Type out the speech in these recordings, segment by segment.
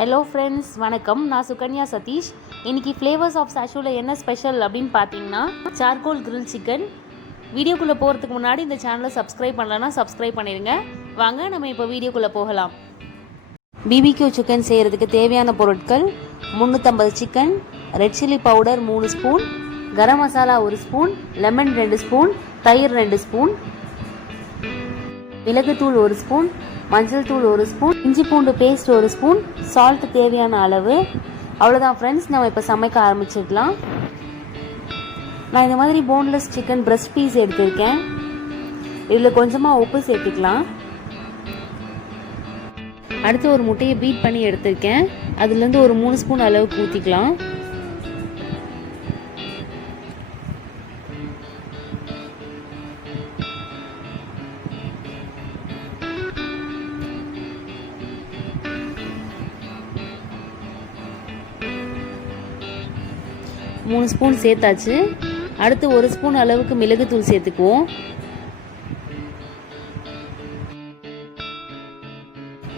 Hello friends, வணக்கம். நான் சுகன்யா சதீஷ். இன்றைக்கி ஃப்ளேவர்ஸ் ஆஃப் சாஷோவில் என்ன ஸ்பெஷல் அப்படின்னு பார்த்தீங்கன்னா சார்கோல் கிரில் சிக்கன். வீடியோக்குள்ளே போகிறதுக்கு முன்னாடி இந்த சேனலை சப்ஸ்கிரைப் பண்ணலன்னா சப்ஸ்கிரைப் பண்ணிடுங்க. வாங்க நம்ம இப்போ வீடியோக்குள்ளே போகலாம். BBQ சிக்கன் செய்கிறதுக்கு தேவையான பொருட்கள்: 350 chicken, ரெட்சில்லி powder 3 spoon, garam masala 1 spoon, lemon 2 spoon, தயிர் 2 ஸ்பூன், மிளகுத்தூள் 1 ஸ்பூன், மஞ்சள் தூள் 1 ஸ்பூன், இஞ்சி பூண்டு பேஸ்ட் 1 ஸ்பூன், சால்ட் தேவையான அளவு. அவ்வளோதான் ஃப்ரெண்ட்ஸ், நம்ம இப்போ சமைக்க ஆரம்பிச்சிடலாம். நான் இந்த மாதிரி போன்லெஸ் சிக்கன் பிரஸ்ட் பீஸ் எடுத்திருக்கேன். இதில் கொஞ்சமாக உப்பு சேர்த்துக்கலாம். அடுத்து ஒரு முட்டையை பீட் பண்ணி எடுத்திருக்கேன். அதுலேருந்து ஒரு 3 ஸ்பூன் அளவுக்கு ஊற்றிக்கலாம். மூணு ஸ்பூன் சேர்த்தாச்சு. அடுத்து 1 ஸ்பூன் அளவுக்கு மிளகுத்தூள் சேர்த்துக்குவோம்.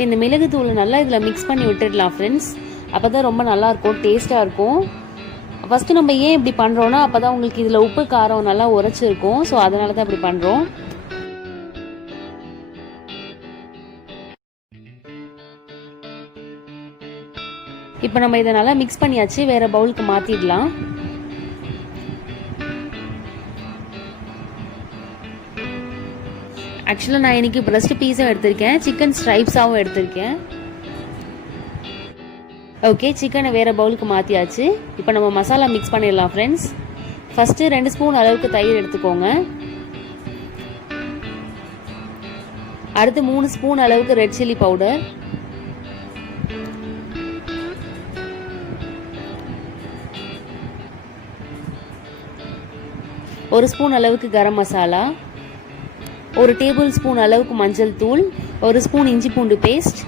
இந்த மிளகுத்தூளை நல்லா இதில் மிக்ஸ் பண்ணி விட்டுடலாம் ஃப்ரெண்ட்ஸ். அப்போ தான் ரொம்ப நல்லாயிருக்கும், டேஸ்ட்டாக இருக்கும். ஃபஸ்ட்டு நம்ம ஏன் இப்படி பண்ணுறோன்னா அப்போ தான் உங்களுக்கு இதில் உப்பு காரம் நல்லா உரைச்சிருக்கும். ஸோ அதனால தான் இப்படி பண்ணுறோம். இப்போ நம்ம இதை நல்லா மிக்ஸ் பண்ணியாச்சு. வேறு பவுலுக்கு மாற்றிடலாம். ஆக்சுவலாக நான் இன்றைக்கி பிரஸ்ட் பீஸும் எடுத்திருக்கேன், சிக்கன் ஸ்ட்ரைப்ஸாகவும் எடுத்திருக்கேன். ஓகே, சிக்கனை வேறு பவுலுக்கு மாற்றியாச்சு. இப்போ நம்ம மசாலா மிக்ஸ் பண்ணிடலாம் ஃப்ரெண்ட்ஸ். ஃபஸ்ட்டு 2 ஸ்பூன் அளவுக்கு தயிர் எடுத்துக்கோங்க. அடுத்து 3 ஸ்பூன் அளவுக்கு ரெட் சில்லி பவுடர், 1 ஸ்பூன் அளவுக்கு கரம் மசாலா, 1 டேபிள் ஸ்பூன் அளவுக்கு மஞ்சள் தூள், 1 ஸ்பூன் இஞ்சி பூண்டு பேஸ்ட்,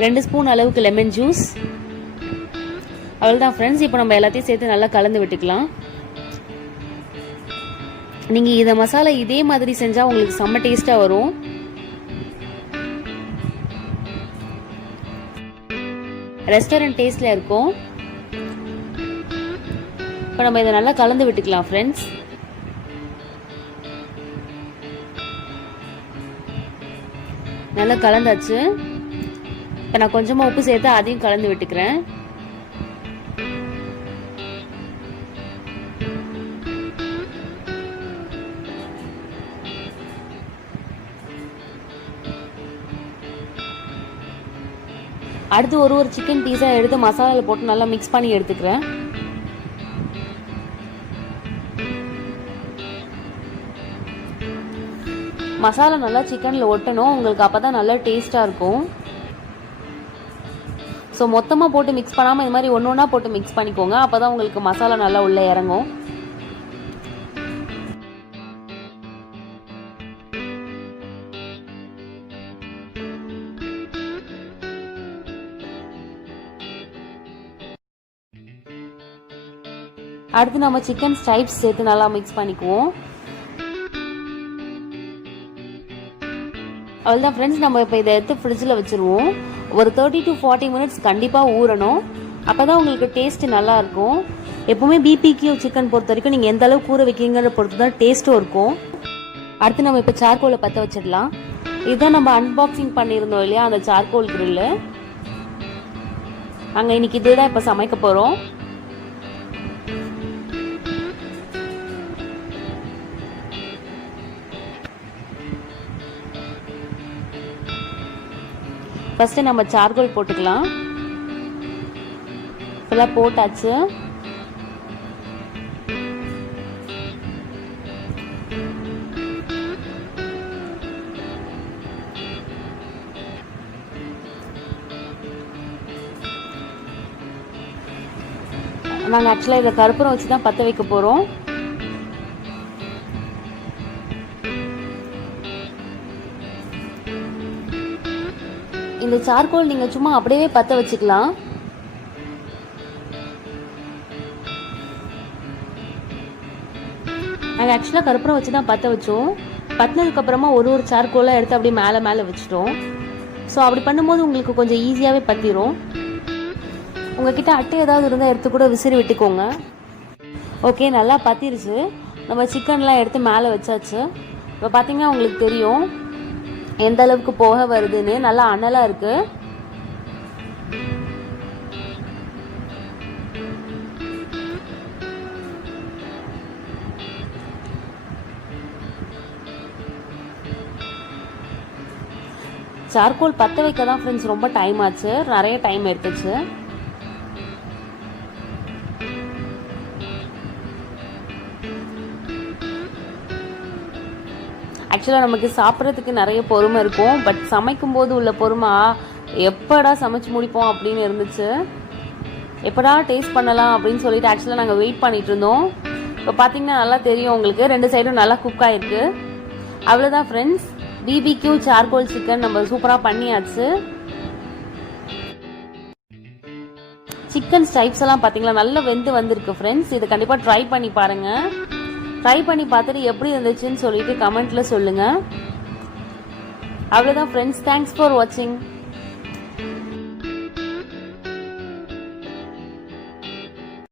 2 ஸ்பூன் அளவுக்கு லெமன் ஜூஸ். அவ்வளோதான் ஃப்ரெண்ட்ஸ். இப்போ நம்ம எல்லாத்தையும் சேர்த்து நல்லா கலந்து விட்டுக்கலாம். நீங்கள் இதை மசாலா இதே மாதிரி செஞ்சால் உங்களுக்கு செம்ம டேஸ்ட்டாக வரும். ரெஸ்டாரண்ட் டேஸ்ட்டில் இருக்கும். இப்போ நம்ம இதை நல்லா கலந்து விட்டுக்கலாம் ஃப்ரெண்ட்ஸ். நல்லா கலந்தாச்சு. இப்போ நான் கொஞ்சமாக உப்பு சேர்த்து அதையும் கலந்து விட்டுக்கிறேன். அடுத்து ஒரு சிக்கன் பீஸா எடுத்து மசாலாவில் போட்டு நல்லா மிக்ஸ் பண்ணி எடுத்துக்கிறேன். மசாலா நல்லா சிக்கனில் ஒட்டணும் உங்களுக்கு, அப்போ தான் நல்லா டேஸ்ட்டாக இருக்கும். ஸோ மொத்தமாக போட்டு மிக்ஸ் பண்ணாமல் இது மாதிரி ஒன்று ஒன்றா போட்டு மிக்ஸ் பண்ணிக்கோங்க. அப்போ தான் உங்களுக்கு மசாலா நல்லா உள்ளே இறங்கும். அடுத்து நம்ம சிக்கன் ஸ்ட்ரைப்ஸ் சேர்த்து நல்லா மிக்ஸ் பண்ணிக்குவோம். அவ்வளோதான் ஃப்ரெண்ட்ஸ், நம்ம இப்போ இதை எடுத்து ஃப்ரிட்ஜில் வச்சுருவோம். ஒரு 30 to 40 மினிட்ஸ் கண்டிப்பாக ஊறணும். அப்போ தான் உங்களுக்கு டேஸ்ட்டு நல்லாயிருக்கும். எப்போவுமே BBQ சிக்கன் பொறுத்த வரைக்கும் நீங்கள் எந்த அளவுக்கு ஊற வைக்கிறீங்கிற பொறுத்து தான் டேஸ்ட்டும் இருக்கும். அடுத்து நம்ம இப்போ சார்கோலை பற்ற வச்சிடலாம். இதுதான் நம்ம அன்பாக்சிங் பண்ணியிருந்தோம் இல்லையா, அந்த சார்கோல் கிரில்லு. நாங்கள் இன்றைக்கி இது தான் இப்போ சமைக்க போகிறோம். ஃபஸ்ட்டு நம்ம சார்கோல் போட்டுக்கலாம். இப்போலாம் போட்டாச்சு. நாங்கள் ஆக்சுவலாக இதை கற்பூரம் வச்சு தான் பற்ற வைக்க போகிறோம். இந்த சார்கோல் நீங்கள் சும்மா அப்படியே பற்ற வச்சுக்கலாம். நாங்கள் ஆக்சுவலாக கற்பூரம் வச்சு தான் பற்ற வச்சோம். பற்றினதுக்கப்புறமா ஒரு சார்கோலாக எடுத்து அப்படியே மேலே வச்சுட்டோம். ஸோ அப்படி பண்ணும்போது உங்களுக்கு கொஞ்சம் ஈஸியாகவே பற்றிடும். உங்ககிட்ட அட்டை ஏதாவது இருந்தால் எடுத்து கூட விசிறி விட்டுக்கோங்க. ஓகே, நல்லா பற்றிருச்சு. நம்ம சிக்கன்லாம் எடுத்து மேலே வச்சாச்சு. இப்போ பார்த்தீங்கன்னா உங்களுக்கு தெரியும் எந்த அளவுக்கு போக வருதுன்னு. நல்லா அனலாக இருக்குது. சார்கோல் பற்ற வைக்க தான் ஃப்ரெண்ட்ஸ் ரொம்ப டைம் ஆச்சு, நிறைய டைம் எடுத்துச்சு. ஆக்சுவலாக நமக்கு சாப்பிட்றதுக்கு நிறைய பொறுமை இருக்கும், பட் சமைக்கும் போது உள்ள பொறுமை எப்படா சமைச்சு முடிப்போம் அப்படின்னு இருந்துச்சு. எப்படா டேஸ்ட் பண்ணலாம் அப்படின்னு சொல்லிட்டு ஆக்சுவலாக நாங்கள் வெயிட் பண்ணிட்டு இருந்தோம். இப்போ பார்த்தீங்கன்னா நல்லா தெரியும் உங்களுக்கு, 2 சைடும் நல்லா குக் ஆகிருக்கு. அவ்வளோதான் ஃப்ரெண்ட்ஸ், BBQ சார்கோல் சிக்கன் நம்ம சூப்பராக பண்ணியாச்சு. சிக்கன் ஸ்டைப்ஸ் எல்லாம் பார்த்தீங்களா நல்லா வெந்து வந்திருக்கு ஃப்ரெண்ட்ஸ். இதை கண்டிப்பாக ட்ரை பண்ணி பாருங்கள். ட்ரை பண்ணி பார்த்துட்டு எப்படி இருந்துச்சுன்னு சொல்லிட்டு கமெண்ட்டில் சொல்லுங்கள். அவ்வளோதான் ஃப்ரெண்ட்ஸ், தேங்க்ஸ் ஃபார் வாட்சிங்.